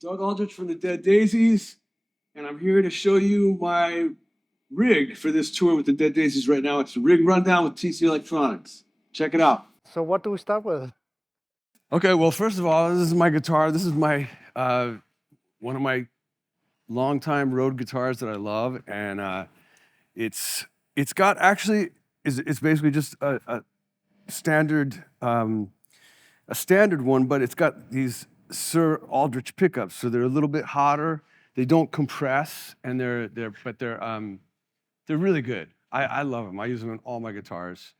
Doug Aldrich from the Dead Daisies, and I'm here to show you my rig for this tour with the Dead Daisies right now. It's a rig rundown with TC Electronics. Check it out. So what do we start with? Okay, well, first of all, this is my guitar. This is my one of my longtime road guitars that I love, and it's got actually it's basically just a standard one, but it's got these Sir Aldrich pickups, so they're a little bit hotter. They don't compress, and they're really good. I love them. I use them in all my guitars.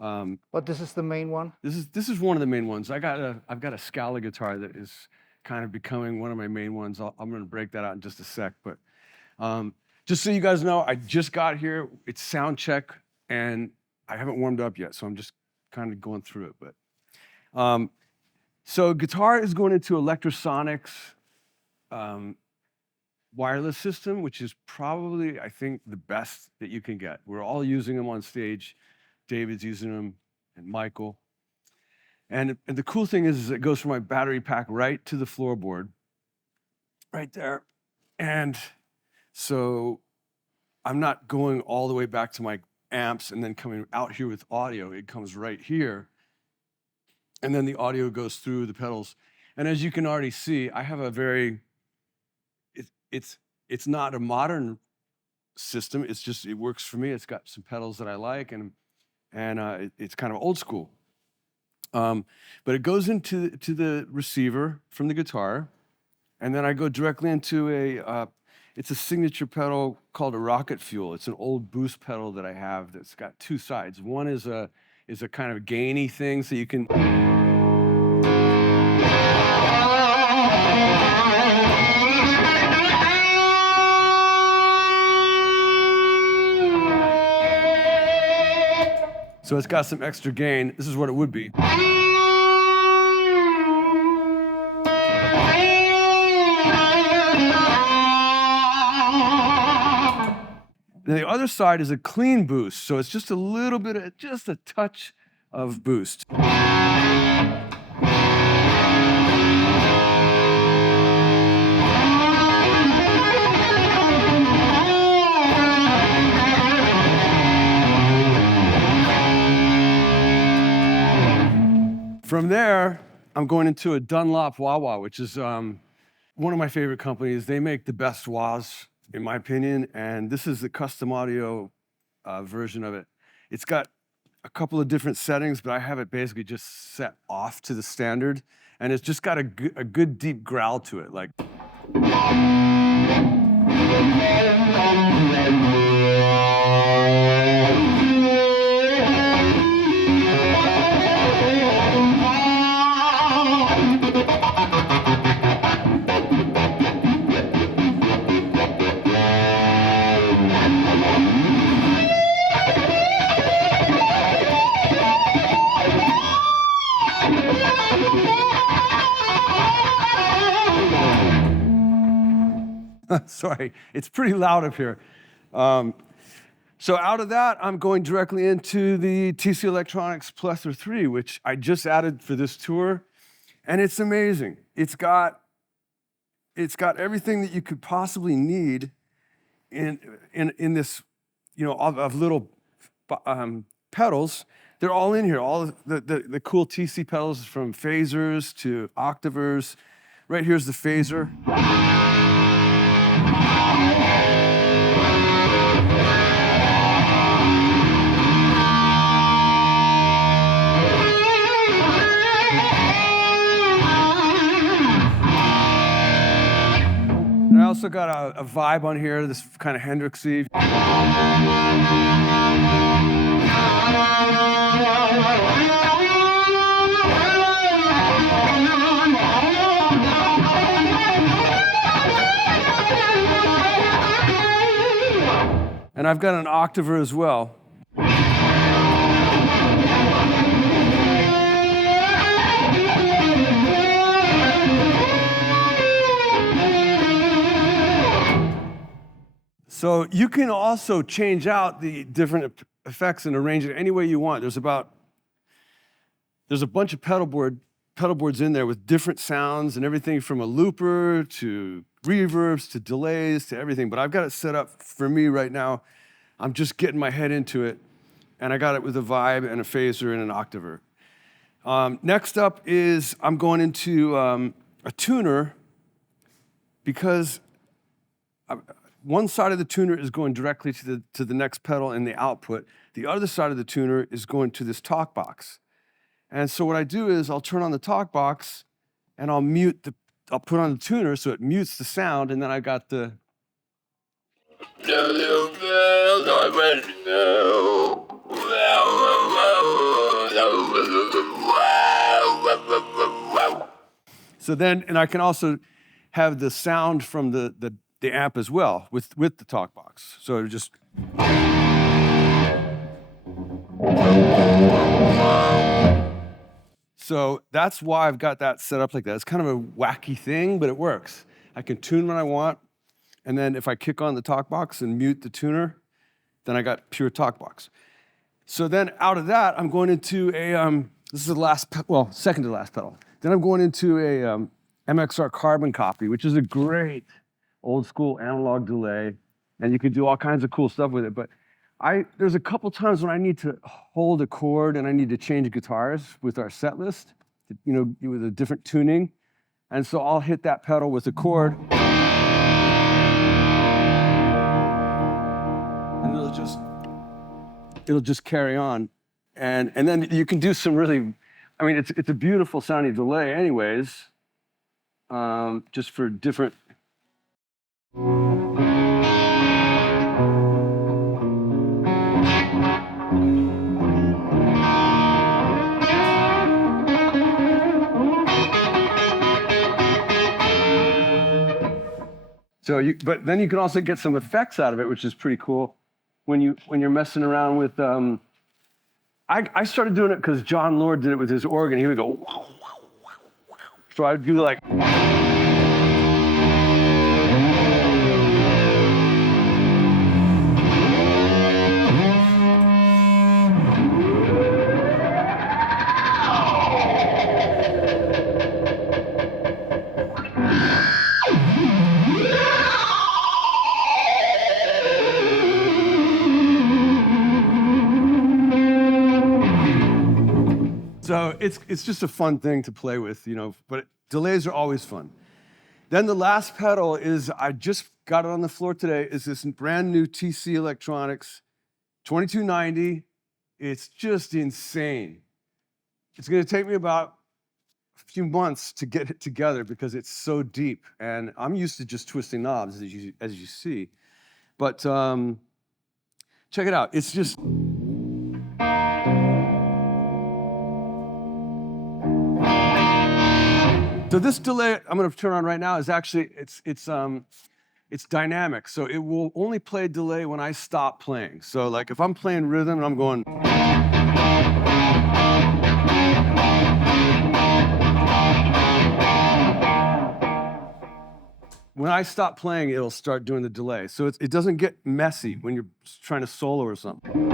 But this is the main one? This is one of the main ones. I've got a Scala guitar that is kind of becoming one of my main ones. I'm going to break that out in just a sec. But just so you guys know, I just got here. It's sound check, and I haven't warmed up yet, so I'm just kind of going through it. But so guitar is going into Electrosonics wireless system, which is probably, I think, the best that you can get. We're all using them on stage. David's using them, and Michael. And the cool thing is it goes from my battery pack right to the floorboard, right there. And so I'm not going all the way back to my amps and then coming out here with audio. It comes right here. And then the audio goes through the pedals. And as you can already see, I have a very, it's not a modern system. It's just, it works for me. It's got some pedals that I like, and it's kind of old school. But it goes into the receiver from the guitar, and then I go directly into it's a signature pedal called a Rocket Fuel. It's an old boost pedal that I have that's got two sides. One is a kind of gainy thing, so you can. So it's got some extra gain. This is what it would be. The other side is a clean boost, so it's just a little bit of, just a touch of boost. From there, I'm going into a Dunlop wah-wah, which is one of my favorite companies. They make the best wahs, in my opinion, and this is the custom audio version of it. It's got a couple of different settings, but I have it basically just set off to the standard, and it's just got a good deep growl to it, like. Sorry, it's pretty loud up here. So out of that, I'm going directly into the TC Electronics Plethora X3, which I just added for this tour, and it's amazing. It's got everything that you could possibly need in this, of little pedals. They're all in here. All the cool TC pedals, from phasers to octavers. Right here's the phaser. And I also got a vibe on here, this kind of Hendrixy. And I've got an octaver as well. So you can also change out the different effects and arrange it any way you want. There's a bunch of pedal board pedal boards in there with different sounds and everything from a looper to reverbs to delays to everything. But I've got it set up for me right now. I'm just getting my head into it. And I got it with a vibe and a phaser and an octaver. Next up is I'm going into a tuner because one side of the tuner is going directly to the next pedal in the output. The other side of the tuner is going to this talk box. And so what I do is I'll turn on the talk box and I'll put on the tuner so it mutes the sound, and then I got the so then, and I can also have the sound from the amp as well with the talk box. So just so that's why I've got that set up like that. It's kind of a wacky thing, but it works. I can tune when I want, and then if I kick on the talk box and mute the tuner, then I got pure talk box. So then out of that, I'm going into a, this is the last, second to last pedal. Then I'm going into a MXR Carbon copy, which is a great old school analog delay, and you can do all kinds of cool stuff with it. But there's a couple times when I need to hold a chord and I need to change guitars with our set list, with a different tuning. And so I'll hit that pedal with a chord. And it'll just carry on. And then you can do some really, I mean, it's a beautiful sounding delay anyways, just for different. But then you can also get some effects out of it, which is pretty cool. When you're messing around with, I started doing it because John Lord did it with his organ. He would go, wow, wow, wow, wow. So I'd do like. So it's just a fun thing to play with, but delays are always fun. Then the last pedal is, I just got it on the floor today, is this brand new TC Electronics 2290. It's just insane. It's gonna take me about a few months to get it together because it's so deep. And I'm used to just twisting knobs, as you see. But check it out, it's just, so this delay I'm going to turn on right now is actually, it's dynamic. So it will only play delay when I stop playing. So like if I'm playing rhythm and I'm going. When I stop playing, it'll start doing the delay. So it doesn't get messy when you're trying to solo or something.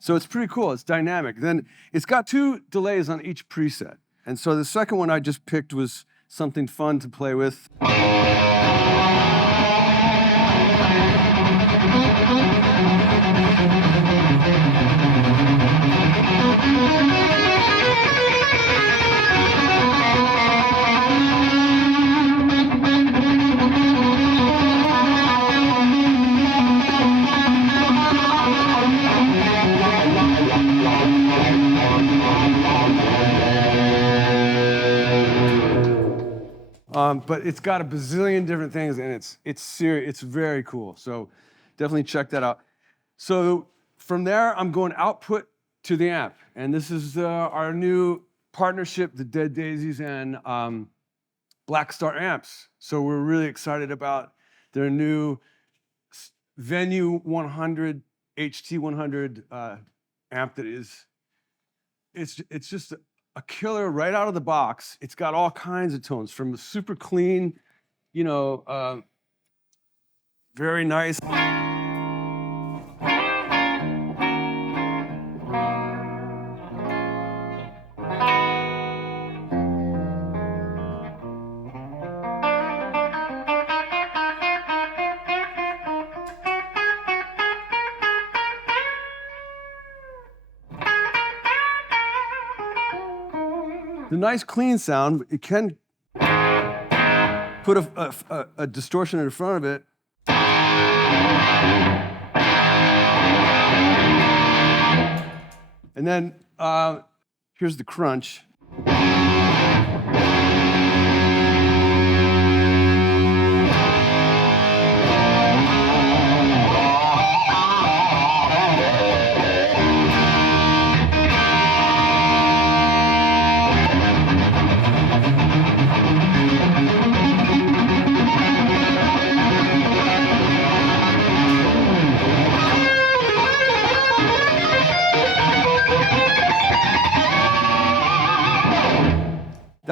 So it's pretty cool, it's dynamic. Then it's got 2 delays on each preset. And so the second one I just picked was something fun to play with. But it's got a bazillion different things, and it's serious. It's very cool. So definitely check that out. So from there, I'm going output to the amp, and this is our new partnership, the Dead Daisies and Black Star amps. So we're really excited about their new Venue 100 HT100 amp that is it's just a killer right out of the box. It's got all kinds of tones from super clean, very nice. The nice clean sound, it can put a distortion in front of it. And then here's the crunch.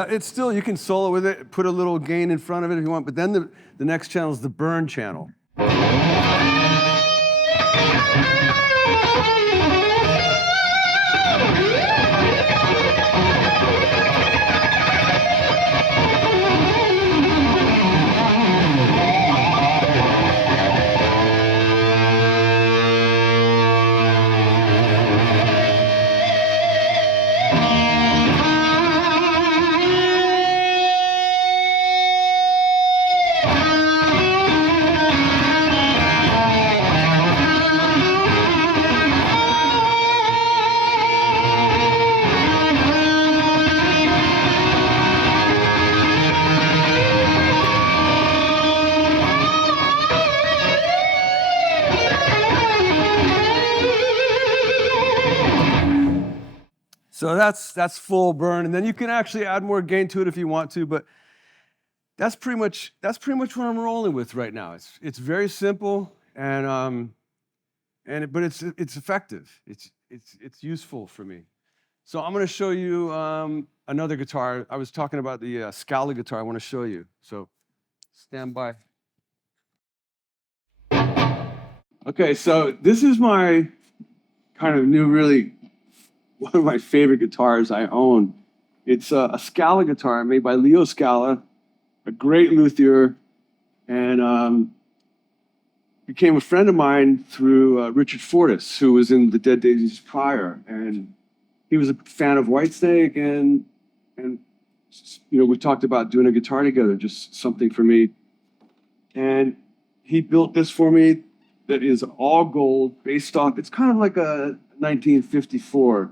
It's still, you can solo with it, put a little gain in front of it if you want, but then the next channel is the burn channel. So that's full burn, and then you can actually add more gain to it if you want to, but that's pretty much what I'm rolling with right now. It's very simple, but it's effective. It's useful for me. So I'm going to show you another guitar. I was talking about the Scala guitar. I want to show you. So stand by. Okay, so this is my kind of new, really one of my favorite guitars I own. It's a Scala guitar made by Leo Scala, a great luthier, and became a friend of mine through Richard Fortas, who was in the Dead Daisies prior, and he was a fan of Whitesnake, and we talked about doing a guitar together, just something for me, and he built this for me that is all gold, based off. It's kind of like a 1954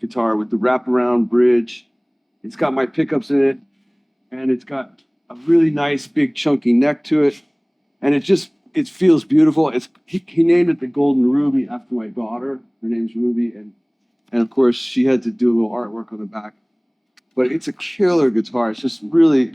guitar with the wraparound bridge. It's got my pickups in it, and it's got a really nice big chunky neck to it, and it feels beautiful. He named it the Golden Ruby after my daughter. Her name's Ruby, and of course she had to do a little artwork on the back. But it's a killer guitar. It's just really,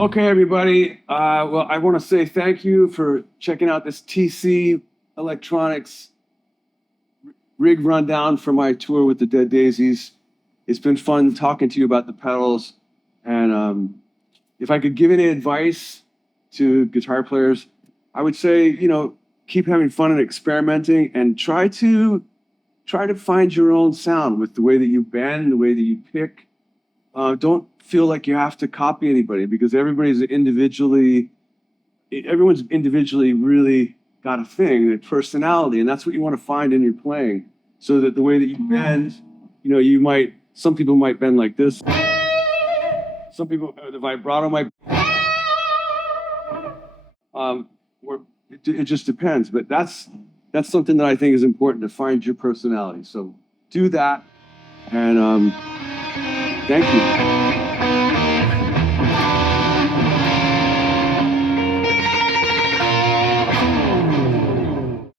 Okay, everybody. Well, I want to say thank you for checking out this TC Electronics rig rundown for my tour with the Dead Daisies. It's been fun talking to you about the pedals. And if I could give any advice to guitar players, I would say, keep having fun and experimenting, and try to find your own sound with the way that you bend, the way that you pick. Don't feel like you have to copy anybody, because everyone's individually really got a thing, a personality, and that's what you want to find in your playing. So that the way that you bend, some people might bend like this. Some people, the vibrato might, it just depends. But that's something that I think is important, to find your personality. So do that. And thank you.